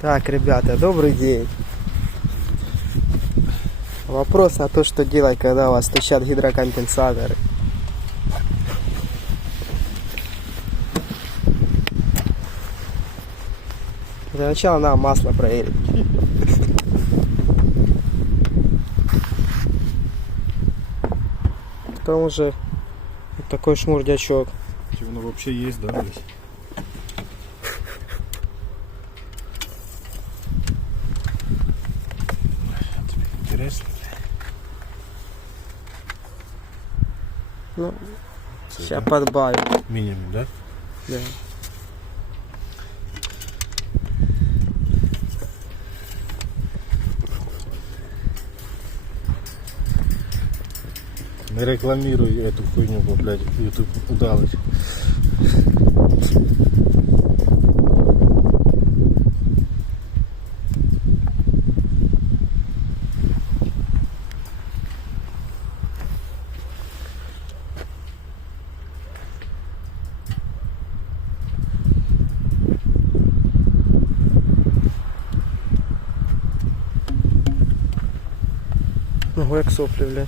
Так, ребята, добрый день. Вопрос о том, что делать, когда у вас стучат гидрокомпенсаторы. Для начала надо масло проверить. Потом уже вот такой шмурдячок. Оно вообще есть, да, здесь? Интересно. Ну, сейчас подбавим. Минимум, да? Да. Не рекламируй эту хуйню, блядь, YouTube удалось. Ну, як соплі, бля.